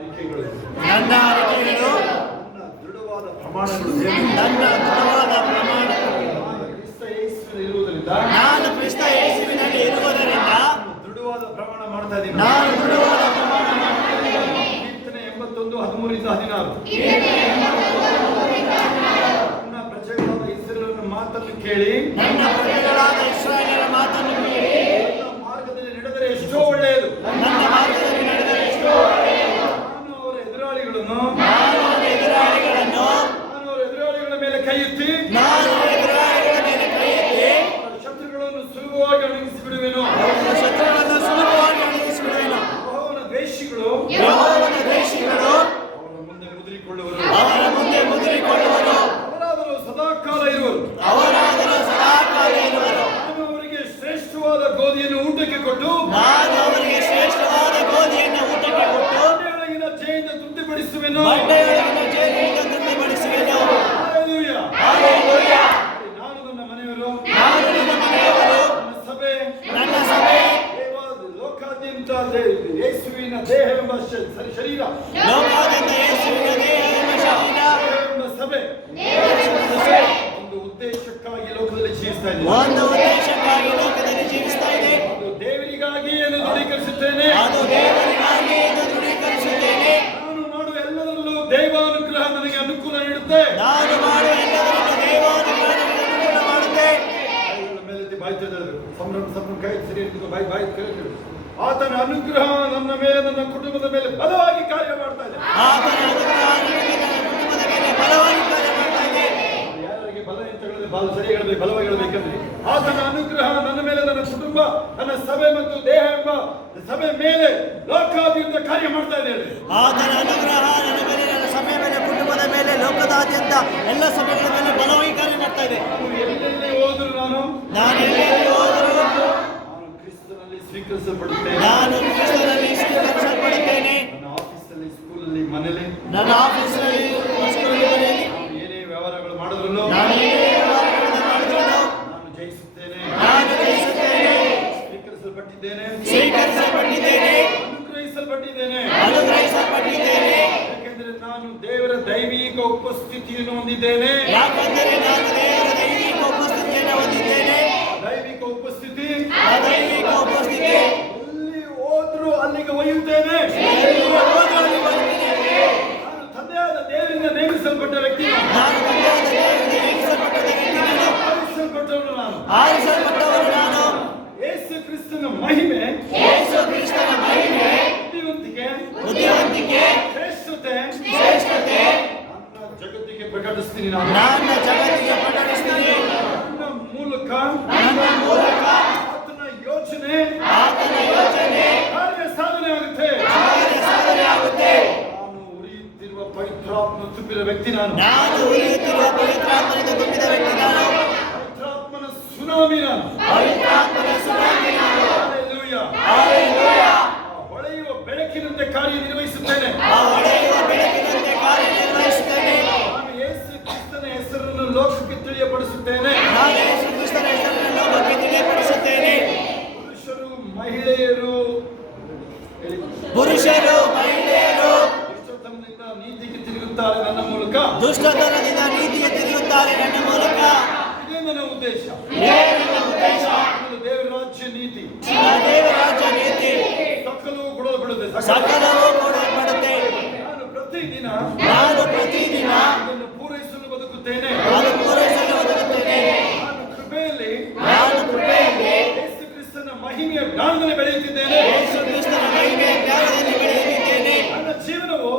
ನನ್ನ ಆರಿಕೆಗಳು ನನ್ನ ದೃಢವಾದ ಪ್ರಮಾಣಗಳು ನನ್ನ ದೃಢವಾದ ಪ್ರಮಾಣ ಕ್ರಿಸ್ತ ಯೇಸುವಿನಲ್ಲಿ ಇರುವುದರಿಂದ ನಾನು ಕ್ರಿಸ್ತ ಯೇಸುವಿನಲ್ಲಿ ಇರುವುದರಿಂದ ದೃಢವಾದ ಪ್ರಮಾಣ ಮಾಡ್ತಾ ಇದ್ದೀನಿ. ನಾನು ದೃಢವಾದ ಪ್ರಮಾಣ ಕೀರ್ತನೆ 81:13-16 ನನ್ನ ಪ್ರಜೆಗಳಾದ ಇಸ್ರಾಯೇಲರ ಮಾತನ್ನು ಕೇಳಿ ನನ್ನ ಪ್ರಜೆಗಳಾದ ಇಸ್ರಾಯೇಲರ ಮಾತನ್ನು ಕೇಳಿ ನನ್ನ ಮಾರ್ಗದಲ್ಲಿ ನಡೆದರೆ ಎಷ್ಟೋ ಒಳ್ಳೆಯದು. ನನ್ನ ಮಾರ್ಗದಲ್ಲಿ ನಡೆದರೆ ಎಷ್ಟೋ ಒಳ್ಳೆಯದು. ನಾನು ಅವರ ಎದುರಾಳಿಗಳನ್ನು ನಾನು ಅವರ ಎದುರಾಳಿಗಳ ಮೇಲೆ ಕೈ ಎತ್ತಿ ನಾನು ಎದುರಾಳಿಗಳ ಮೇಲೆ ಕೈ ಎತ್ತಿ ಅವರ ಶತ್ರುಗಳನ್ನು ಸುಲಭವಾಗಿ ಅಣಗಿಸಿಬಿಡುವೆನು. ಅವರ ಶತ್ರುಗಳನ್ನು ಸುಲಭವಾಗಿ ಅಣಗಿಸಿಬಿಡುವೆನು. ಯೆಹೋವನ ದ್ವೇಷಿಗಳು ಯೆಹೋವನ ದ್ವೇಷಿಗಳು ಅವರ ಮುಂದೆ ಮುದುರಿಕೊಳ್ಳುವರು. ಅವರ ಮುಂದೆ ಮುದುರಿಕೊಳ್ಳುವರು. ಅವರಾದರೂ ಸದಾಕಾಲ ಇರುವರು. ಅವರಾದರೂ ಸದಾಕಾಲ ಇರುವರು. ನಾನು ಅವರಿಗೆ ಶ್ರೇಷ್ಠವಾದ ಗೋಧಿಯನ್ನು ಊಟಕ್ಕೆ ಕೊಟ್ಟು ನಾನು ಅವರಿಗೆ ಶ್ರೇಷ್ಠವಾದ ಗೋಧಿಯನ್ನು ಊಟಕ್ಕೆ ಕೊಟ್ಟು ಬಂಡೆಯೊಳಗಿನ ಜೇಯಿಂದ ತೃಪ್ತಿಪಡಿಸುವೆನು. ಬಂಡೆಯೊಳಗಿನ ಜೇನಿನಿಂದ ತೃಪ್ತಿಪಡಿಸುವೆನು. ಹಲ್ಲೆಲೂಯಾ. ಹಲ್ಲೆಲೂಯಾ. ನಾನು ನನ್ನ ಮನೆಯವರು ನಾನು ನನ್ನ ಮನೆಯವರು ನನ್ನ ಸಭೆ ಲೋಕಾದ್ಯಂತ ಯೇಸುವಿನ ದೇಹವೆಂಬ ಶರೀರ ಲೋಕಾದ್ಯಂತ ಯೇಸುವಿನ ದೇಹವೆಂಬ ಶರೀರ ಎಂಬ ಸಭೆ ಒಂದು ಉದ್ದೇಶಕ್ಕಾಗಿ ಲೋಕದಲ್ಲಿ ಜೀವಿಸ್ತಾ ಇದೆ. ಒಂದು ಉದ್ದೇಶಕ್ಕಾಗಿ ಲೋಕದಲ್ಲಿ ಜೀವಿಸ್ತಾ ಇದೆ. ಅದು ದೇವರಿಗಾಗಿ ಎಂದು ದೃಢೀಕರಿಸುತ್ತೇನೆ. ಅದು ದೇವರಿಗಾಗಿ ಎಂದು ದೃಢೀಕರಿಸುತ್ತೇನೆ. ನಾನು ಮಾಡುವ ಎಲ್ಲದರಲ್ಲೂ ದೈವಾನುಗ್ರಹ ನನಗೆ ಅನುಕೂಲ ನೀಡುತ್ತೆ. ನಾನು ಮಾಡುವ ಎಲ್ಲದರಲ್ಲೂ ದೈವಾನುಗ್ರಹ ನನಗೆ ಅನುಕೂಲ ಮಾಡುತ್ತೆ. ಮೇಲೆ ಬಾಯ್ತಿದ್ದಾರೆ ಸಂಭ್ರಮ ಕೈ ಸರಿ ಬಾಯಿ ಕೇಳಿದ್ರು. ಆತನ ಅನುಗ್ರಹ ನನ್ನ ಮೇಲೆ ನನ್ನ ಕುಟುಂಬದ ಮೇಲೆ ಬಲವಾಗಿ ಕಾರ್ಯ ಮಾಡ್ತಾ ಇದೆ. ಆತನ ಅನುಗ್ರಹ ನನಗೆ ನನ್ನ ಕುಟುಂಬದ ಮೇಲೆ ಬಲವಾಗಿ ಕಾರ್ಯ ಮಾಡ್ತಾ ಇದೆ. ಯಾರಿಗೆ ಬಲ ಅಂತ ಹೇಳಿದ್ರೆ ಸರಿ ಹೇಳಬೇಕು, ಬಲವಾಗಿ ಹೇಳಬೇಕಂದ್ರೆ ಆತನ ಅನುಗ್ರಹ ನನ್ನ ಮೇಲೆ ನನ್ನ ಕುಟುಂಬ ನನ್ನ ಸಭೆ ಮತ್ತು ದೇಹ ಎಂಬ ಸಭೆ ಮೇಲೆ ಲೋಕಾದ್ಯಂತ ಕಾರ್ಯ ಮಾಡ್ತಾ ಇದೆ. ಆತನ ಅನುಗ್ರಹ ನನ್ನ ಮೇಲೆ ನನ್ನ ಸಭೆಯ ಮೇಲೆ ಕುಟುಂಬದ ಮೇಲೆ ಲೋಕದಾದ್ಯಂತ ಎಲ್ಲ ಸಭೆಗಳ ಮೇಲೆ ಬಲವಾಗಿ ಕಾರ್ಯ ಮಾಡ್ತಾ ಇದೆ. ಎಲ್ಲೆಲ್ಲಿ ಹೋದ್ರು ನಾನು ಎಲ್ಲೆಲ್ಲಿ ಹೋದರೂ ನಾನು ಕ್ರಿಸ್ತನಲ್ಲಿ ಸ್ವೀಕರಿಸಲ್ಪಡುತ್ತೇನೆ. ನಾನು ಕ್ರಿಸ್ತನಲ್ಲಿ ಸ್ವೀಕರಿಸಲ್ಪಡುತ್ತೇನೆ. ನನ್ನ ಆಫೀಸಲ್ಲಿ, ಸ್ಕೂಲಲ್ಲಿ, ಮನೆಯಲ್ಲಿ, ನನ್ನ ಆಫೀಸ್ನಲ್ಲಿ, ಮನೆಯಲ್ಲಿ ನಾನು ಏನೇ ವ್ಯವಹಾರಗಳು ಮಾಡಿದ್ರು ನಾನು ಏನೇ ವ್ಯವಹಾರಗಳನ್ನು ಮಾಡಿದರೂ ನಾನು ಜಯಿಸುತ್ತೇನೆ. ನಾನು ಜಯಿಸುತ್ತೇನೆ. ಸ್ವೀಕರಿಸಲ್ಪಟ್ಟಿದ್ದೇನೆ. ಸ್ವೀಕರಿಸಲ್ಪಟ್ಟಿದ್ದೇನೆ. ಅನುಗ್ರಹಿಸಲ್ಪಟ್ಟಿದ್ದೇನೆ. ಅನುಗ್ರಹಿಸಲ್ಪಟ್ಟಿದ್ದೇನೆ. ಯಾಕೆಂದರೆ ನಾನು ದೇವರ ದೈವಿಕ ಉಪಸ್ಥಿತಿಯನ್ನು ಹೊಂದಿದ್ದೇನೆ. ಯಾಕೆಂದರೆ ನಾನು ದೇವರ ದೈವಿಕ ಉಪಸ್ಥಿತಿಯನ್ನು ಹೊಂದಿದ್ದೇನೆ. ದೈವಿಕ ಉಪಸ್ಥಿತಿ ಆ ದೈವಿಕ ಉಪಸ್ಥಿತಿ ಎಲ್ಲಿ ಹೋದ್ರೂ ಅಲ್ಲಿಗೆ ಒಯ್ಯುತ್ತೇನೆ. ನಾನು ತಂದೆಯಾದ ದೇವರಿಂದ ನೇಮಿಸಲ್ಪಟ್ಟ ವ್ಯಕ್ತಿ. ನಾನು ತಂದೆಯಾದ ದೇವರಿಂದ ನೇಮಿಸಲ್ಪಟ್ಟ ವ್ಯಕ್ತಿ. ಆರಿಸಲ್ಪಟ್ಟವನು ನಾನು. ಆರಿಸಲ್ಪಟ್ಟವನು ನಾನು. ಯೇಸು ಕ್ರಿಸ್ತನ ಮಹಿಮೆ, ಯೇಸು ಕ್ರಿಸ್ತನ ಮಹಿಮೆ, ಬುದ್ಧಿವಂತಿಕೆ, ಶ್ರೇಷ್ಠತೆ ನನ್ನ ಜಗತ್ತಿಗೆ ಪ್ರಕಟಿಸ್ತೀನಿ. ನನ್ನ ಜಗತ್ತಿಗೆ ಪ್ರಕಟಿಸ್ತೀನಿ. ನನ್ನ ಮೂಲಕ ಆತನ ಯೋಚನೆ ಕಾರ್ಯ ಸಾಧನೆ ಆಗುತ್ತೆ. ನಾನು ಉರಿಯುತ್ತಿರುವ ಪವಿತ್ರಾತ್ಮ ತುಂಬಿದ ವ್ಯಕ್ತಿ. ನಾನು ಉರಿಯುತ್ತಿರುವ ಪವಿತ್ರಾತ್ಮನಿಂದ ತುಂಬಿದ ವ್ಯಕ್ತಿ. ಪವಿತ್ರಾತ್ಮನ ಸುನಾಮಿ ನಾನು. ಹಲ್ಲೆಲೂಯಾ. ಹಲ್ಲೆಲೂಯಾ. ಹೊಳೆಯುವ ಬೆಳಕಿನಂತೆ ಕಾರ್ಯನಿರ್ವಹಿಸುತ್ತೇನೆ. ನಾನು ಯೇಸು ಕ್ರಿಸ್ತನ ಹೆಸರನ್ನು ಲೋಕಕ್ಕೆ ತಿಳಿಯಪಡಿಸುತ್ತೇನೆ. ಪುರುಷರು ಮಹಿಳೆಯರು ದುಷ್ಟತನದಿಂದ ನೀತಿಗೆ ತಿರುಗುತ್ತಾರೆ ನನ್ನ ಮೂಲಕ. ಇದೇ ನನ್ನ ಉದ್ದೇಶ. ದೇವರ ರಾಜ್ಯ ನೀತಿ ಸಕಲವೂ ಕೊಡಲ್ಪಡುತ್ತೆ. ನಾನು ಪ್ರತಿದಿನ ಇದನ್ನು ಪೂರೈಸಲು ಬದುಕುತ್ತೇನೆ. ನಾನು ಕೃಪೆಯಲ್ಲಿ ಯೇಸು ಕ್ರಿಸ್ತನ ಮಹಿಮೆಯ ಜ್ಞಾನದಲ್ಲಿ ಬೆಳೆಯುತ್ತಿದ್ದೇನೆ. ನನ್ನ ಜೀವನವು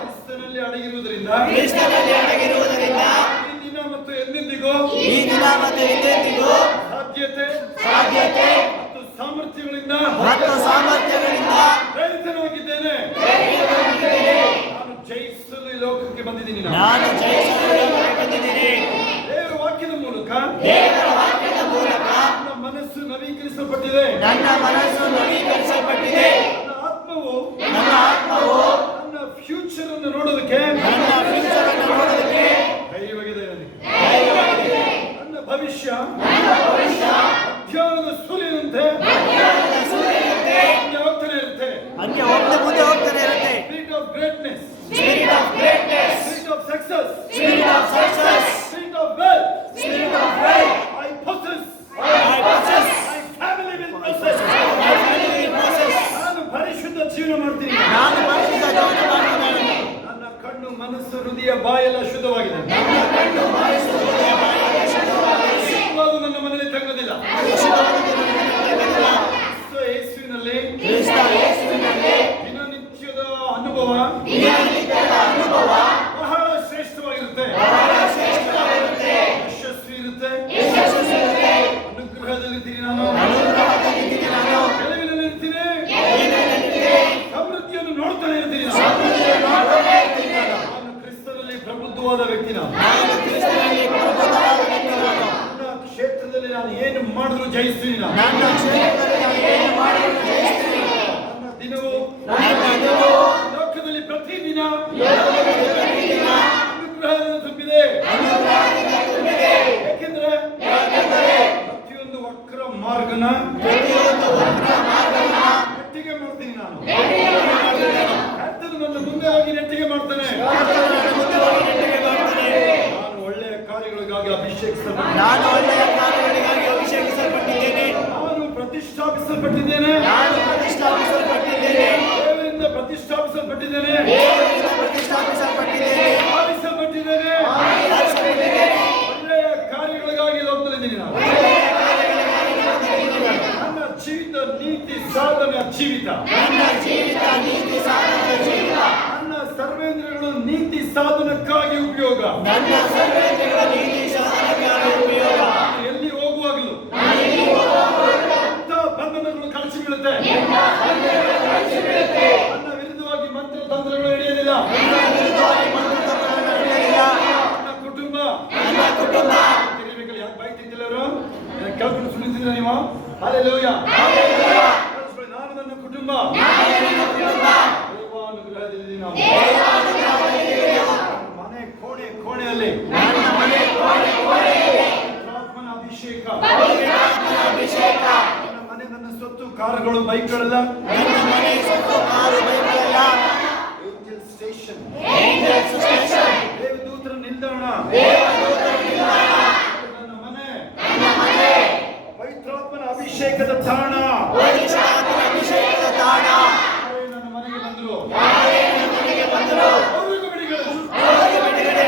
ಕ್ರಿಸ್ತನಲ್ಲಿ ಅಡಗಿರುವುದರಿಂದ ಈ ದಿನ ಮತ್ತು ಎಂದೆಂದಿಗೂ ಸಾಧ್ಯತೆ ಮತ್ತು ಸಾಮರ್ಥ್ಯಗಳಿಂದ ಪ್ರೇರಿತನಾಗಿದ್ದೇನೆ. ನಾನು ಜಯಿಸಲು ಲೋಕಕ್ಕೆ ಬಂದಿದ್ದೀನಿ. ದೇವರ ವಾಕ್ಯದ ಮೂಲಕ ನನ್ನ ಮನಸ್ಸು ನವೀಕರಿಸಲ್ಪಟ್ಟಿದೆ. ನನ್ನ ಆತ್ಮವು ನನ್ನ ಫ್ಯೂಚರ್ ಅನ್ನು ನೋಡೋದಕ್ಕೆ ಧೈರ್ಯವಾಗಿದೆ. ನನ್ನ ಭವಿಷ್ಯ ಮಧ್ಯಾಹ್ನದ ಸೂರ್ಯನಂತೆ ಹಂಗೆ ಹೋಗ್ತಾನೆ ಇರುತ್ತೆ. greatness, Spirit of greatness, spirit of success, Spirit of success, spirit of wealth. Spirit of wealth. I possess. I possess. My family will possess. My family will possess. ನಾನು ಪರಿಶುದ್ಧ ಜೀವನ ಮಾಡ್ತೀನಿ. ನಾನು ಪರಿಶುದ್ಧ ಜೀವನ ಮಾಡುತ್ತೇನೆ. ನನ್ನ ಕಣ್ಣು, ಮನಸ್ಸು, ಹೃದಯ, ಬಾಯೆಲ್ಲ ಶುದ್ಧವಾಗಿದೆ. ನನ್ನ ಕಣ್ಣು, ಮನಸ್ಸು, ಹೃದಯ, ಬಾಯಿ ಶುದ್ಧವಾಗಿದೆ. ಅಶುದ್ಧವಾದ ನನ್ನ ಮನೆಯಲ್ಲಿ ತಂಗದಿಲ್ಲ. ಅಶುದ್ಧವಾದ ನನ್ನ ತಂಗದಿಲ್ಲ. ಕ್ರಿಸ್ತ ಯೇಸುವಿನಲ್ಲಿ ಕ್ರಿಸ್ತ ಯೇಸುವಿನಲ್ಲಿ ದಿನನಿತ್ಯದ ಅನುಭವ ದಿನನಿತ್ಯದ ಅನುಭವ ಬಹಳ ಶ್ರೇಷ್ಠವಾಗಿರುತ್ತೆ. ಬಹಳ ಶ್ರೇಷ್ಠವಾಗಿರುತ್ತೆ. ಯಶಸ್ವಿ ಇರುತ್ತೆ. ಯಶಸ್ವಿರುತ್ತೆ. ಅನುಗ್ರಹದಲ್ಲಿದ್ದೀನಿ ನಾನು. ಅನುಗ್ರಹದಲ್ಲಿದ್ದೀನಿ ನಾನು. ಗೆಲುವಿನಲ್ಲಿರ್ತೀನಿ. ಗೆಲುವಿನಲ್ಲಿರ್ತೀನಿ. ಸಮೃದ್ಧಿಯನ್ನು ನೋಡ್ತಾನೆ ಇರ್ತೀನಿ ನಾನು. ಸಮೃದ್ಧಿಯನ್ನು ನೋಡ್ತಾನೆ ಇರ್ತೀನಿ ನಾನು. ನಾನು ಕ್ರಿಸ್ತನಲ್ಲಿ ಪ್ರಬುದ್ಧವಾದ ವ್ಯಕ್ತಿ ನಾನು. ನಾನು ಕ್ರಿಸ್ತನಲ್ಲಿ ಪ್ರಬುದ್ಧವಾದ ವ್ಯಕ್ತಿ ನಾನು. ನನ್ನ ಕ್ಷೇತ್ರದಲ್ಲಿ ನಾನು ಏನು ಮಾಡಿದ್ರು ಜಯಿಸ್ತೀನಿ ನಾನು. ನನ್ನ ಕ್ಷೇತ್ರದಲ್ಲಿ ನಾನು ಏನು ಮಾಡಿದರೂ ಜಯಿಸ್ತೀನಿ. ನನ್ನ ದಿನವು ಲೋಕದಲ್ಲಿ ಪ್ರತಿದಿನ ಅನುಗ್ರಹದಿಂದ ತುಂಬಿದೆ. ಯಾಕೆಂದ್ರೆ ಪ್ರತಿಯೊಂದು ವಕ್ರ ಮಾರ್ಗನ ನೆಟ್ಟಿಗೆ ಮಾಡ್ತೀನಿ ನಾನು. ಕರ್ತನು ನನ್ನ ಮುಂದೆ ಹೋಗಿ ನೆಟ್ಟಿಗೆ ಮಾಡ್ತಾನೆ. ನಾನು ಒಳ್ಳೆಯ ಕಾರ್ಯಗಳಿಗಾಗಿ ಅಭಿಷೇಕಿಸಲ್ಪಟ್ಟಿದ್ದೇನೆ. ನಾನು ಒಳ್ಳೆಯ ಕಾರ್ಯಗಳಿಗಾಗಿ ಅಭಿಷೇಕಿಸಲ್ಪಟ್ಟಿದ್ದೇನೆ. ನಾನು ಪ್ರತಿಷ್ಠಾಪಿಸಲ್ಪಟ್ಟಿದ್ದೇನೆ. ನಾನು ಪ್ರತಿಷ್ಠಾಪಿಸಲ್ಪಟ್ಟಿದ್ದೇನೆ. ದೇವರಿಂದ ಪ್ರತಿಷ್ಠಾಪಿಸಲ್ಪಟ್ಟಿದ್ದೇನೆ. ದೇವರಿಂದ ಪ್ರತಿಷ್ಠಾಪಿಸಲ್ಪಟ್ಟಿದ್ದೇನೆ. ಆರಿಸಲ್ಪಟ್ಟಿದ್ದೇನೆ. ಒಳ್ಳೆಯ ಕಾರ್ಯಗಳಿಗಾಗಿ ಲೋಕದಲ್ಲಿದ್ದೀನಿ ನಾನು. ನನ್ನ ಜೀವಿತ ನೀತಿ ಸಾಧನ ಜೀವಿತ. ನನ್ನ ಜೀವಿತ ನೀತಿ ಸಾಧನದ ಜೀವಿತ. ನನ್ನ ಸರ್ವೇಂದ್ರಿಯಗಳು ನೀತಿ ಸಾಧನಕ್ಕಾಗಿ ಉಪಯೋಗ. ನನ್ನ ಸರ್ವೇಂದ್ರಿಯಗಳ ನೀತಿ ಸಾಧನಕ್ಕಾಗಿ ಉಪಯೋಗ. ನಾನು ಎಲ್ಲಿ ಹೋಗುವಾಗಲೂ ಎಂಥ ಬಂಧನಗಳು ಕಳಚಿ ಬೀಳುತ್ತೆ. ನನ್ನ ವಿರುದ್ಧವಾಗಿ ಮಂತ್ರ ತಂತ್ರಗಳು ಹಿಡಿಯಲಿಲ್ಲ. ನನ್ನ ಕುಟುಂಬ ತೆಗಿಬೇಕಲ್ಲ. ಯಾಕೆ ಬಾಯಿ ತೆಗಿತಿಲ್ಲ ಅವರು? ಕೇಳ್ಕೊಂಡು ಸುಳಿತಿದ್ರ ನೀವು? ಹಲ್ಲೆಲೂಯಾ. ನಾನು ನನ್ನ ಕುಟುಂಬ ದೈವಾನುಗ್ರಹದಲ್ಲಿ ನಾವು. ಮನೆ ಕೋಣೆಯಲ್ಲಿ ಆತ್ಮನ ಅಭಿಷೇಕ. ನನ್ನ ಮನೆ, ನನ್ನ ಸ್ವತ್ತು, ಕಾರುಗಳು, ಬೈಕ್ಗಳೆಲ್ಲ ನನ್ನ ಮನೆ, ಸ್ವತ್ತು, ಕಾರು, ಬೈಕ್ಗಳೆಲ್ಲ ಏಂಜಲ್ ಸ್ಟೇಷನ್, ಏಂಜಲ್ಸ್ ಸ್ಟೇಷನ್, ದೇವದೂತರ ನಿಲ್ದಾಣ. ದೇವದೂತರ ನಿಲ್ದಾಣ. ನನ್ನ ಮನೆ ಪವಿತ್ರಾತ್ಮನ ಅಭಿಷೇಕದ ತಾಣ. ಪವಿತ್ರಾತ್ಮನ ಅಭಿಷೇಕದ ತಾಣ. ಯಾರೇ ನನ್ನ ಮನೆಗೆ ಬಂದರು ಯಾರೇ ನನ್ನ ಮನೆಗೆ ಬಂದರು ಅವರಿಗೂ ಬಿಡುಗಡೆ. ಅವರಿಗೆ ಬಿಡುಗಡೆ.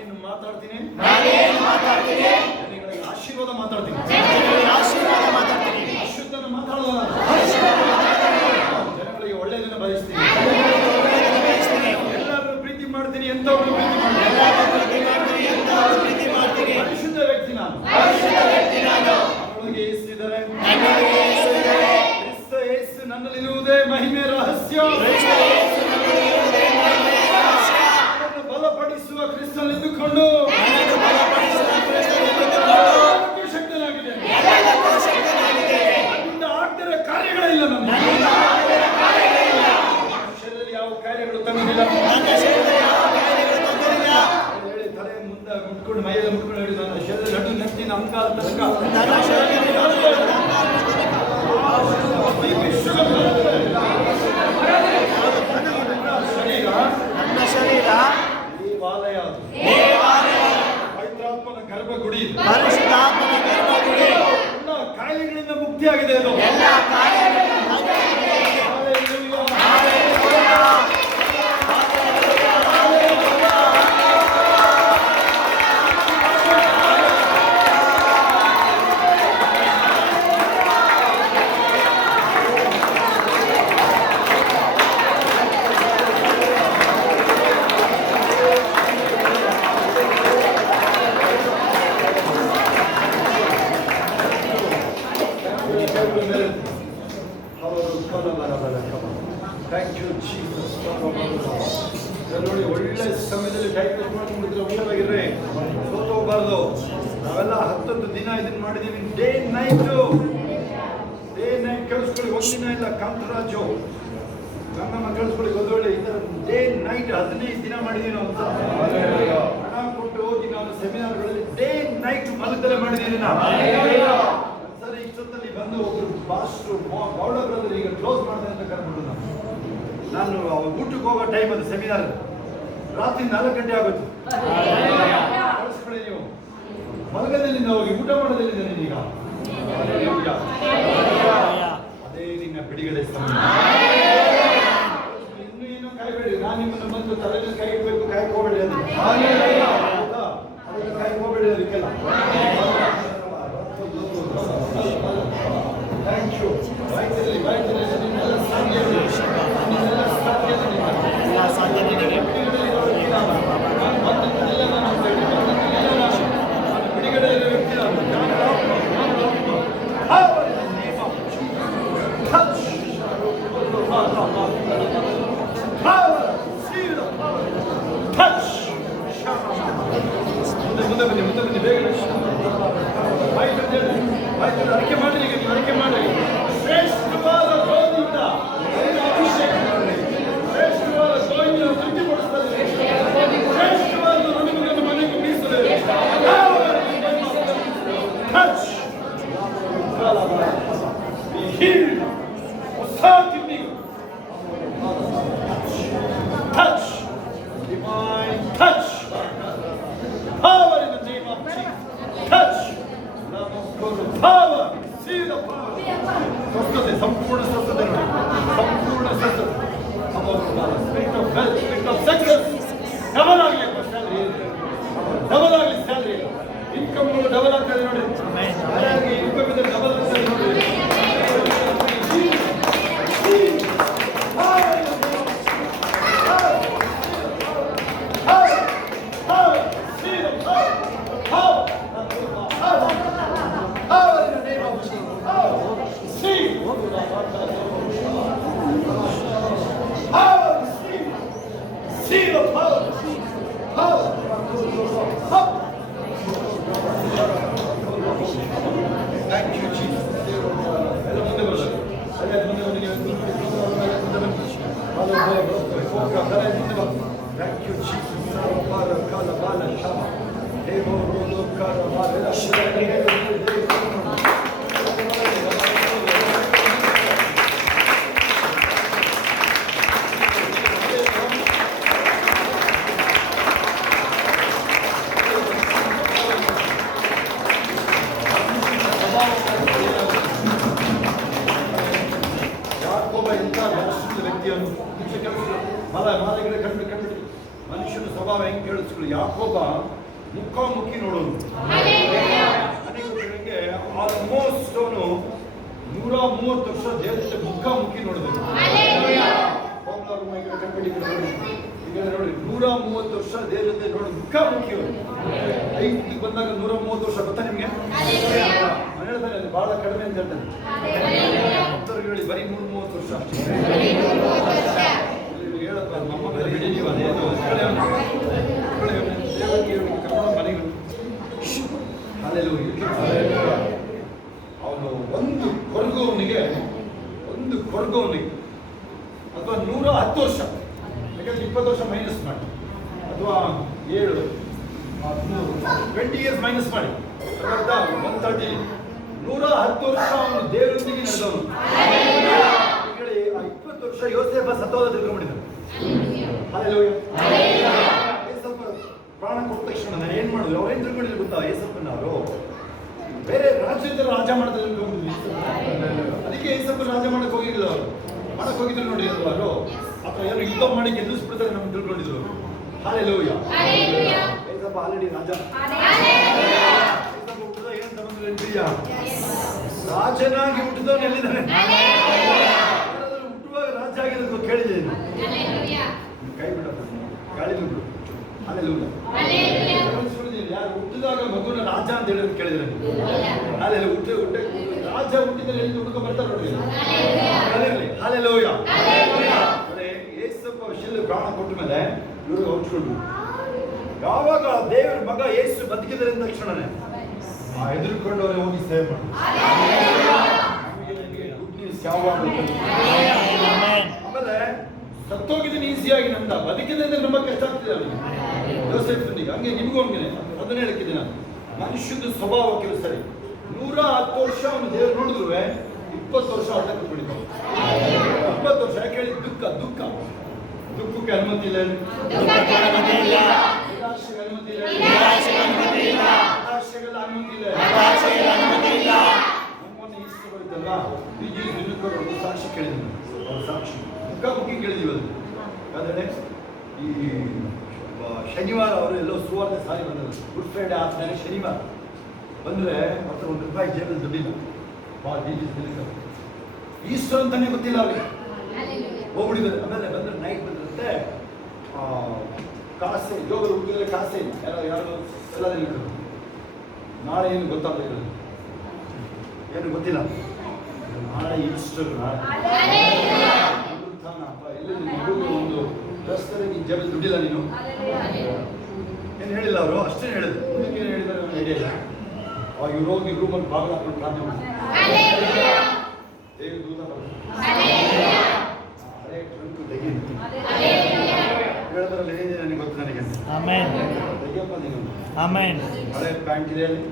ಏನು ಮಾತಾಡ್ತೀನಿ? ನಾನೇನು ಮಾತಾಡ್ತೀನಿ? ಜನಗಳಿಗೆ ಆಶೀರ್ವಾದ ಮಾತಾಡ್ತೀನಿ. ಜನರಿಗೆ ಆಶೀರ್ವಾದ ಮಾತಾಡ್ತೀನಿ. ಅಶುದ್ಧನ ಮಾತಾಡಲ್ಲ. ಜನಗಳಿಗೆ ಒಳ್ಳೆಯದನ್ನು ಬಯಸ್ತೀನಿ. ಎಲ್ಲರನ್ನು ಪ್ರೀತಿ ಮಾಡ್ತೀನಿ. ಎಂತವ್ರನ್ನು ಪ್ರೀತಿ ಮಾಡ್ತೀನಿ. ಎಲ್ಲರನ್ನೂ ಪ್ರೀತಿ ಮಾಡ್ತೀನಿ. ಎಂತವರನ್ನೂ ಪ್ರೀತಿ ಮಾಡ್ತೀನಿ. ಪರಿಶುದ್ಧ ವ್ಯಕ್ತಿ ನಾನು. ಪರಿಶುದ್ಧ ವ್ಯಕ್ತಿ ನಾನು. ನನ್ನೊಳಗೆ ಯೇಸು ಇದ್ದಾರೆ. ನನ್ನೊಳಗೆ ಯೇಸು ಇದ್ದಾರೆ. ಕ್ರಿಸ್ತ ಯೇಸು ನನ್ನಲ್ಲಿರುವುದೇ ಮಹಿಮೆ ರಹಸ್ಯ. ಕ್ರಿಸ್ತ ಯೇಸು ನನ್ನೊಳಗೆ ಇರುವುದೇ ಮಹಿಮೆಯ ರಹಸ್ಯ. ನನ್ನನ್ನು ಬಲಪಡಿಸುವ ಕ್ರಿಸ್ತನಲ್ಲಿದ್ದುಕೊಂಡು ನನ್ನನ್ನು ಬಲಪಡಿಸುವ ಕ್ರಿಸ್ತನಲ್ಲಿದ್ದುಕೊಂಡು ಎಲ್ಲದಕ್ಕೂ ಶಕ್ತನಾಗಿದ್ದೇನೆ. ಎಲ್ಲದಕ್ಕೂ ಶಕ್ತನಾಗಿದ್ದೇನೆ. ನನ್ನಿಂದ ಆಗ್ತಿರೋ ಕಾರ್ಯಗಳಿಲ್ಲ. ನನ್ನಿಂದ ಆಗದ ಕಾರ್ಯಗಳಿಲ್ಲ. ಶರೀರದಲ್ಲಿ ಯಾವ ಕಾರ್ಯಗಳು ತಂದಿಲ್ಲ. ನನ್ನ ಶರೀರದ ಯಾವ ಕಾರ್ಯಗಳು ತಂದಿಲ್ಲ. ಹೇಳಿ ತಲೆ ಮುಂದೆ ಮುಟ್ಕೊಂಡು ಮೈಯಲ್ಲಿ ಮುಟ್ಕೊಂಡು ಹೇಳಿ ನನ್ನ ಶರೀರ ನಡು ನಟ್ಟಿನ ಅಂಗಾಲ ತನಕ ನನ್ನ ಶರೀರದ ಶರೀರ ನನ್ನ ಶರೀರ ದೇವಾಲಯ. ಅದು ದೇವಾಲಯ. ಪವಿತ್ರಾತ್ಮನ ಗರ್ಭಗುಡಿ ಇದು. ಪರಿಶುದ್ಧಾತ್ಮನ ಗರ್ಭಗುಡಿ. ಎಲ್ಲ ಕಾಯಿಲೆಗಳಿಂದ ಮುಕ್ತಿಯಾಗಿದೆ ಅದು. ಎಲ್ಲ ಕಾರ್ಯಗಳಿಂದ ಮುಕ್ತಿಯಾಗಿದೆ. ಹಲ್ಲೆಲೂಯಾ. Thank you Jesus. ನೋಡಿ, ಒಳ್ಳೆ ಸಮಯದಲ್ಲಿ ಟೈಪ್ ಮಾಡ್ಕೊಂಡಿದ್ರೆ ಹುಷಾರಾಗಿರ್ರಿ. ಸೋತು ಹೋಗ್ಬಾರ್ದು. ನಾವೆಲ್ಲ 10 ದಿನ ಇದನ್ನ ಮಾಡಿದೀವಿ. ಡೇ ನೈಟ್ ಕೇಳಿಸ್ಕೊಳ್ಳಿ. ಒಂದಿನ ಇಲ್ಲ. ಕಾಂತರಾಜು ಗಂಗಮ್ಮ ಕೇಳಿಸ್ಕೊಳ್ಳಿ. ಗೊತ್ತೊಳ್ಳೆ ಈ ಥರ ಡೇ ನೈಟ್ 15 ದಿನ ಮಾಡಿದೀವಿ ನಾವು. ಹಣ ಕೊಟ್ಟು ಹೋಗಿ ನಾವು ಸೆಮಿನಾರ್ಗಳಲ್ಲಿ ಡೇ ನೈಟ್ ಮಲಗದಲ್ಲೇ ಮಾಡಿದೀವಿ ನಾವು. ಸರಿ, ಇಷ್ಟೊತ್ತಲ್ಲಿ ಬಂದು ಒಬ್ರು ಪಾಸ್ಟ್ರು ಗೌಡ ಬ್ರದರ್ ಈಗ ಕ್ಲೋಸ್ ಮಾಡಿದೆ ಅಂತ ಕರ್ಕೊಂಡು ನಾವು ನಾನು ಊಟಕ್ಕೆ ಹೋಗೋ ಟೈಮ್ ಅದು ಸೆಮಿನಾರ್, ರಾತ್ರಿ 4 ಗಂಟೆ ಆಗುತ್ತೆ. ಕಳಿಸ್ಕೊಳ್ಳಿ ನೀವು. ಮಲಗದಲ್ಲಿಂದ ಹೋಗಿ ಊಟ ಮಾಡೋದಲ್ಲಿದೆ ನೀನೀಗ. ಅದೇ ನಿನ್ನ ಬಿಡುಗಡೆ ಸಮಯ. ಇನ್ನೂ ಏನೋ ಕಾಯ್ಬೇಡಿ. ನಾನು ನಿಮ್ಮನ್ನು ಬಂದು ತಲೆಯಲ್ಲಿ ಕೈ ಇಡಬೇಕು, ಕಾಯಕ್ಕೆ ಹೋಗಬೇಡಿ ಅಂತ. ಅದಕ್ಕೆ ಕಾಯಕ್ಕೆ ಹೋಗಬೇಡಿ ಅದಕ್ಕೆಲ್ಲ. Thank you. ಬಾಯ್ತಲ್ಲಿ ನಿನ್ನೆಲ್ಲ ಬಿಡುಗಡೆಯ ವ್ಯಕ್ತಿ ಮುಂದೆ ಬನ್ನಿ ಬೇಗ ಅರಿಕೆ ಮಾಡಿ. ಈಗ ನೀವು ಅರಿಕೆ ಮಾಡಿ. ಶ್ರೇಷ್ಠವಾದ ಗೋಧಿಯಿಂದ ಅಭಿಷೇಕ ಮಾಡಿ. ಶ್ರೇಷ್ಠವಾದ ಗೋಧಿಯನ್ನು ತೃಪ್ತಿಪಡಿಸುತ್ತದೆ. ಶ್ರೇಷ್ಠವಾದ ನಡುಮಗನ್ನು ಮನೆಗೆ ಮೀಸುತ್ತದೆ. ಹೊಸ kidney touch, divine touch, power in the name of Jesus. Touch, power, see the power. ಸ್ವಸ್ಥತೆ, ಸಂಪೂರ್ಣ ಸ್ವಸ್ಥತೆ ನೋಡಿ, ಸಂಪೂರ್ಣ ಸ್ವಸ್ಥತೆ. Spirit of health, spirit of success, double ಆಗಲಿ ಸ್ಯಾಲರಿ, ಡಬಲ್ ಆಗಲಿ ಸ್ಯಾಲರಿ, ಇನ್ಕಮ್ ಡಬಲ್ ಆಗ್ತದೆ ನೋಡಿ. ಯಾರಿಗೆ ಇನ್ಕಮ್ ಇದೆ ಡಬಲ್ ಆಗ್ತದೆ ನೋಡಿ. Thank you, Jesus. ಮನುಷ್ಯನ ಸ್ವಭಾವ ಹೆಂಗೆ ಕೇಳಿಸ್ಕೊಳ್ಳಿ. ಯಾಕೋಬ ಮುಖಾಮುಖಿ ನೋಡೋನು. ಅನೇಕರಿಗೆ ಆಲ್ಮೋಸ್ಟ್ ಅವನು 130 ವರ್ಷ ದೇವತೆ ಮುಖಾಮುಖಿ ನೋಡಿದನು. ಈಗ ನೋಡಿ 130 ವರ್ಷ ದೇವತೆ ನೋಡಿ ಮುಖಾಮುಖಿ ಅವರು. ಐದು ಬಂದಾಗ 130 ವರ್ಷ ಗೊತ್ತಾ ನಿಮ್ಗೆ? ನಾನು ಹೇಳ್ತಾನೆ ಅದು ಬಹಳ ಕಡಿಮೆ ಅಂತ ಹೇಳ್ತಾನೆ. ಭಕ್ತರು ಹೇಳಿ ಬರೀ 30 ವರ್ಷ ಅಷ್ಟೇ ಹೇಳಪ್ಪ. ನಮ್ಮ ಮೇಲೆ ಬಿಡಿ ನೀವು ಅದೇನು ಮನೆಗಳು ಅವನು ಒಂದು ಕೊರಗುವವನಿಗೆ ಅಥವಾ 110 ವರ್ಷ, ಯಾಕಂದ್ರೆ 20 ವರ್ಷ ಮೈನಸ್ ಮಾಡಿ, ಅಥವಾ 7 20 ಇಯರ್ಸ್ ಮೈನಸ್ ಮಾಡಿ 130, 110 ವರ್ಷ ಅವನು ದೇವರೊಂದಿಗೆ ನಡೆದವನು. 20 ವರ್ಷ ಯೋಸೇಫ ಸತ್ತೋದ ತಿಳ್ಕೊಂಡ್ಬಿಟ್ಟಿದ್ದಾನೆ. ಏಸಪ್ಪ ಪ್ರಾಣ ಕೊಟ್ಟ ತಕ್ಷಣ ನಾನು ಏನ್ ಮಾಡಿದ್ರು, ಅವ್ರು ಏನ್ ತಿಳ್ಕೊಂಡಿದ್ರು ಗೊತ್ತಾ? ಏಸಪ್ಪನ ಅವರು ಬೇರೆ ರಾಜ್ಯದ ರಾಜ ಮಾಡ್ತಾರೆ ತಿಳ್ಕೊಂಡಿದ್ರು. ಅದಕ್ಕೆ ಏಸಪ್ಪ ರಾಜ ಮಾಡಕ್ ಹೋಗಿಲ್ಲ, ಅವರು ಮಾಡಕ್ ಹೋಗಿದ್ರು ನೋಡಿ ಅವರು. ಅಥವಾ ಯಾರು ಯುದ್ಧ ಮಾಡಿ ಗೆಲ್ಲಿಸ್ಬಿಡ್ತಾರೆ ನಮ್ಗೆ ತಿಳ್ಕೊಂಡಿದ್ರು. ಹಾಲೆಲೂಯಾ. ಏಸಪ್ಪ ಆಲ್ರೆಡಿ ರಾಜ. ಏಸಪ್ಪ ಹುಟ್ಟಿದ ಏನಂತ ಬಂದ್ರೆ ರಾಜನಾಗಿ ಹುಟ್ಟಿದವನು ಎಲ್ಲಿದ್ದಾನೆ? ಹುಟ್ಟುವಾಗ ರಾಜ ಆಗಿರೋದು ಕೇಳಿದ್ದೀನಿ. ಕೈ ಬಿಡಪ್ಪ, ಗಾಳಿ ಬಿಡು. ಹಾಲೆಲೂಯಾ. ಯಾರು ಹುಟ್ಟಿದಾಗ ಮಗುನ ರಾಜ ಅಂತ ಹೇಳಿದ್ರೆ ಕೇಳಿದ್ರೆ ಅಲ್ಲೆಲ್ಲ ರಾಜ ಹುಟ್ಟಿದಲ್ಲಿ ಎಲ್ಲಿ ಹುಡುಗ ಬರ್ತಾರೆ ನೋಡಿ. ಹಾಲೆಲೂಯಾ. ಯೇಸಪ್ಪ ವಿಷಯದಲ್ಲಿ ಪ್ರಾಣ ಕೊಟ್ಟ ಮೇಲೆ ಇವರು ಹಂಚ್ಕೊಂಡ್ರು. ಯಾವಾಗ ದೇವರ ಮಗ ಯೇಸು ಬದುಕಿದ್ರೆ ತಕ್ಷಣನೇ ಹೆದರ್ಕೊಂಡವರೇ ಹೋಗಿ ಸೇವೆ ಮಾಡಿ. ಗುಡ್ ನ್ಯೂಸ್ ಯಾವಾಗ ಆಮೇಲೆ ಸತ್ತೋಗಿದ್ದೀನಿ ಈಸಿಯಾಗಿ ನಮ್ದ, ಬದುಕಿದೆ ಅಂದ್ರೆ ನಮ್ಮ ಕಷ್ಟ ಆಗ್ತಿದೆ ಅವನಿಗೆ. ಯೋಸೇಫನಿಗೆ ಹಂಗೆ, ನಿಮಗೂ ಹಂಗೆ. ಅದನ್ನ ಹೇಳ್ತಿದ್ದೆ ನಾನು. ಮನುಷ್ಯದ ಸ್ವಭಾವ ಕೆಲವು ಸರಿ 110 ವರ್ಷ ಅವನು ದೇವರು ನೋಡಿದ್ರು 20 ವರ್ಷ ಅಡ್ಡ ಕೂತ್ಕೊಂಡಿದ್ದಾರೆ. 20 ವರ್ಷ ಯಾಕೆ ಹೇಳಿ? ದುಃಖಕ್ಕೆ ಅನುಮತಿ ಇಲ್ಲ, ನಿರಾಶೆಗೆ ಅನುಮತಿ ಇಲ್ಲ, ಹತಾಶೆಗಳ ಅನುಮತಿ ಇಲ್ಲ. ನಮ್ಮನ್ನು ಈಸ್ತು ಬರುತ್ತಲ್ಲ, ಬಿಜಿ ದಿನಕ್ಕೂ ಒಂದು ಸಾಕ್ಷಿ ಕೇಳಿದ್ವಿ. ಅವ್ರ ಸಾಕ್ಷಿ ಮುಖಾಮುಖಿ ಕೇಳಿದೀವಿ. ಅದು ಆದರೆ ಈ ಶನಿವಾರ ಅವರು ಎಲ್ಲೋ ಸುವಾರ್ತೆ ಸಾರಿ ಬಂದರು. ಗುಡ್ ಫ್ರೈಡೆ ಆದ್ಮೇಲೆ ಶನಿವಾರ ಬಂದರೆ ಮತ್ತೆ ₹1 ಜೇಬಲ್ಲಿ ದುಡ್ಡಿಲ್ಲ. ಈಸ್ಟರ್ ಅಂತಾನೆ ಗೊತ್ತಿಲ್ಲ ಅವ್ರಿಗೆ, ಹೋಗ್ಬಿಡಿದ್ದಾರೆ. ಆಮೇಲೆ ಬಂದ್ರೆ ನೈಟ್ ಬಂದಿರುತ್ತೆ, ಕಾಸೆ ಜೋಗಲ್ಲಿ ಹುಡುಗಿದ್ರೆ ಕಾಸೆ ಇಲ್ಲ, ಯಾರು ಎಲ್ಲ ನಾಳೆ ಏನು ಗೊತ್ತಾಗಲಿಲ್ಲ, ಏನು ಗೊತ್ತಿಲ್ಲ. ನಾಳೆ ಈಸ್ಟರ್, ಒಂದು ರಸ್ತೆಯಲ್ಲಿ ನೀನು ಜೇಬಲ್ಲಿ ದುಡ್ಡಿಲ್ಲ, ನೀನು ಏನು ಹೇಳಿಲ್ಲ ಅವರು, ಅಷ್ಟೇ ಹೇಳಿದ್ರು. ಮುಂದಕ್ಕೆ ಏನು ಹೇಳಿದ್ದಾರೆ ನನಗೆ ಐಡಿಯಾ ಇಲ್ಲ. ಇವ್ರು ಹೋಗಿ ರೂಮಲ್ಲಿ ಬಾಗಿಲು ಹಾಕೊಂಡು ಪ್ರಾರ್ಥನೆ ಮಾಡಿ ದೇವ್ರ ದೂತ ಹಳೆ ಟ್ರಂಕು ತೆಗೀತು ಹೇಳೋದ್ರಲ್ಲಿ ಏನಿದೆ ನನಗೆ ಗೊತ್ತು. ನನಗೆ ತೆಗಿಯಪ್ಪ ನೀನು. ಹಳೆ ಪ್ಯಾಂಟ್ ಇದೆ ಅಲ್ಲಿ,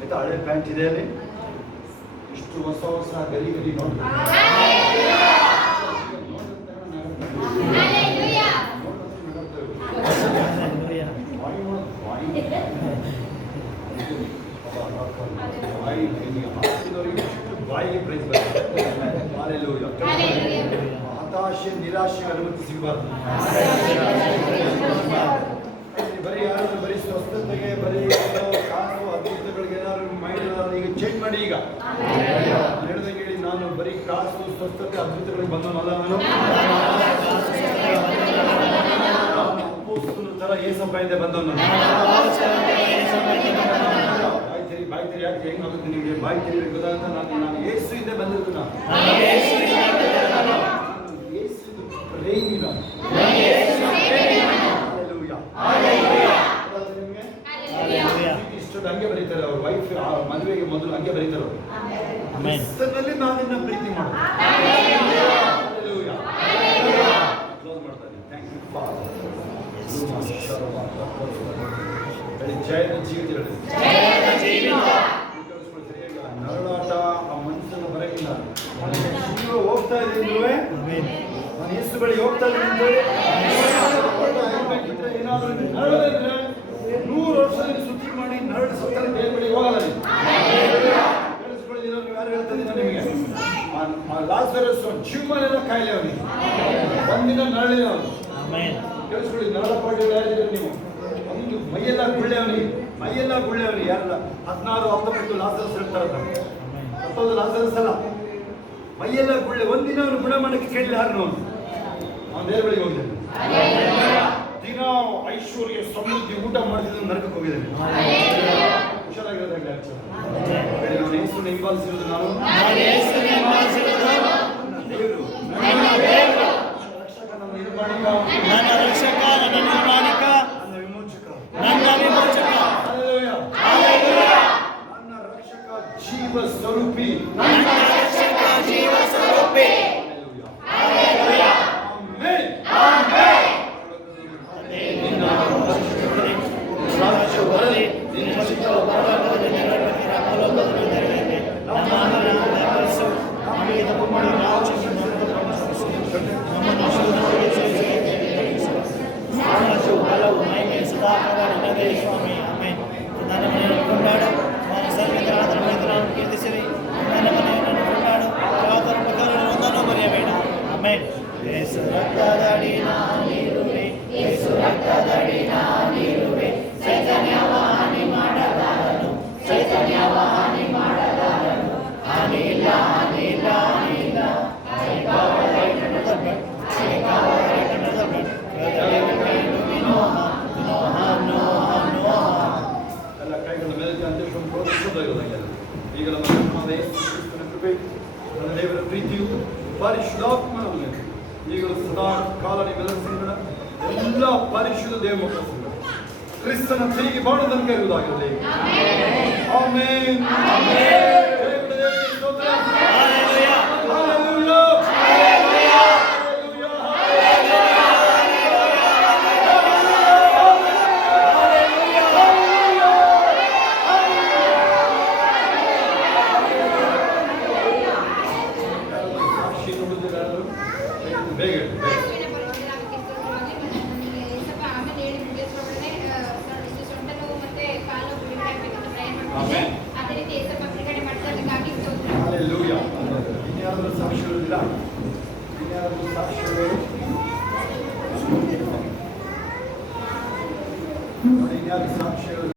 ಆಯ್ತಾ? ಹಳೆ ಪ್ಯಾಂಟ್ ಇದೆ ಅಲ್ಲಿ, ಇಷ್ಟು ಹೊಸ ಗರಿ ನೋಡಿ. ಬಾಯಿಗೆ ಪ್ರೈಸ್ ಬರ್ತದೆ. ಹತಾಶೆ ನಿರಾಶೆಗೆ ಅನುಮತಿ ಸಿಗಬಾರ್ದು. ಬರೀ ಯಾರಾದ್ರೂ ಬರೀ ಸ್ವಸ್ಥತೆಗೆ, ಬರೀ ಕಾಸು ಅದ್ಭುತಗಳಿಗೆ ಏನಾದ್ರು ಮೈಂಡ್ ಈಗ ಚೇಂಜ್ ಮಾಡಿ. ಈಗ ಹೇಳಿದಂಗೆ ಹೇಳಿ, ನಾನು ಬರೀ ಕಾಸು ಸ್ವಸ್ಥತೆ ಅದ್ಭುತಗಳಿಗೆ ಬಂದನಲ್ಲ, ನಾನು ತರ ಏಸಪ್ಪಾಯಿಂದ ಬಂದವನು. ಬಾಯಿ ತೆರಿ ಯಾಕೆ ಹೆಂಗಾಗುತ್ತೆ ನಿಮಗೆ? ಬಾಯಿ ತೆರಿ ಗೊತ್ತಾಗುತ್ತೆ. ನಾನು ಏಸು ಇದ್ದೇ ಬಂದಿದ್ದು. ಇಷ್ಟು ಹಂಗೆ ಬರೀತಾರೆ ಅವ್ರ ವೈಫ್ ಮದುವೆಗೆ ಮೊದಲು ಹಂಗೆ ಬರೀತಾರೆ ಅವರು. ಕ್ರಿಸ್ತನಲ್ಲಿ ನಾನು ನಿನ್ನ ಪ್ರೀತಿ ಮಾಡೋದು. Thank you father. ಜಯದ ಜೀವಿತ ನರಳಾಟ ಆ ಮನಸ್ಸನ್ನು ಬರಗಿಲ್ಲ. ಜೀವ ಹೋಗ್ತಾ ಇದೆ, ನಾನು ಯೇಸು ಬಳಿ ಹೋಗ್ತಾ ಇದ್ದೀನಿ. ಏನಾದರೂ ನರಳಿದ್ರೆ 100 ವರ್ಷದಲ್ಲಿ ಸುದ್ದಿ ಮಾಡಿ ನರಳು ಸತ್ತರೆ ದೇವ್ರ ಬಳಿ ಹೋಗಲ್ಲ. ಕೇಳಿಸ್ಕೊಳ್ಳಿ, ನೀವು ಯಾರು ಹೇಳ್ತಾ ಇದ್ದೀರಾ ನಿಮಗೆ? ಲಾಜರಸ್ ಜೀವಮಾನೆಲ್ಲ ಕಾಯಿಲೆ ಅವನಿಗೆ, ಒಂದಿನ ನರಳಿಲ್ಲ ಅವನು. ಕೇಳಿಸ್ಕೊಳ್ಳಿ, ನರಳ ಪಾಟಿ ಯಾರಿದ್ದೀರಿ ನೀವು? ಒಂದು ಮೈಯೆಲ್ಲ ಗುಳ್ಳೆ ಅವನಿಗೆ, ಯಾರಲ್ಲ 16-19 ಲಾಜರಸ್ ಹೇಳ್ತಾರೆ. ಮತ್ತೊಂದು ಲಾಜರಸ್ ಅಲ್ಲ, ಮೈಯೆಲ್ಲ ಗುಳ್ಳೆ. ಒಂದಿನ ಅವನು ಗುಣಮಟ್ಟಕ್ಕೆ ಕೇಳಿಲ್ಲ ಯಾರು? ಅವನು ದೇವ್ರ ಬಳಿಗೆ ಹೋಗಿದ್ದಾನೆ. ದಿನ ಐಶ್ವರ್ಯ ಸಮೃದ್ಧಿ ಊಟ ಮಾಡ್ತಿದ್ದ ನರಕಕ್ಕೆ ಹೋಗಿದ್ದಾನೆ. ಹುಷಾರಾಗಿರೋದಾಗಲಿ. ನಾನು ಯೇಸುವನ್ನು ಹಿಂಬಾಲಿಸಿರೋದು, ನಾನು ದೇವರು ರಕ್ಷಕ, ನನ್ನ ನಿರ್ಮಾಣಿಕ, ನನ್ನ ವಿಮೋಚಕ, ನನ್ನ ರಕ್ಷಕ, ಜೀವ ಸ್ವರೂಪಿ. ಈಗ ನಮ್ಮ ಕೃಪೆ, ನನ್ನ ದೇವರ ಪ್ರೀತಿಯು, ಪರಿಶುದ್ಧಾತ್ಮನ ಈಗಲೂ ಸದಾ ಕಾಲ ನಿಮ್ಮೆಲ್ಲರ ಸಂಗಡ ಎಲ್ಲ ಪರಿಶುದ್ಧ ದೇವ ಮಕ್ಕಳ ಸಂಗಡ ಕ್ರಿಸ್ತನ ತಿರುಗಿ ಬಾಳುವುದನ್ನು ಇರುವುದಾಗಿರಲಿ. ಆಮೆನ್. ಆಮೆನ್. ಅದೇ ರೀತಿ ಏಸಪ್ಪ ಬಿಡುಗಡೆ ಮಾಡ್ತಿದ್ದಕ್ಕಾಗಿ ಸ್ತೋತ್ರ. Hallelujah. ಇನ್ಯಾರಾದ್ರೂ ಸಾಕ್ಷಿಗಳಿಲ್ಲ? ಇನ್ಯಾರಾದ್ರೂ ಸಾಕ್ಷಿಗಳು? ನೋಡಿ, ಇನ್ಯಾರು ಸಾಕ್ಷಿಗಳು?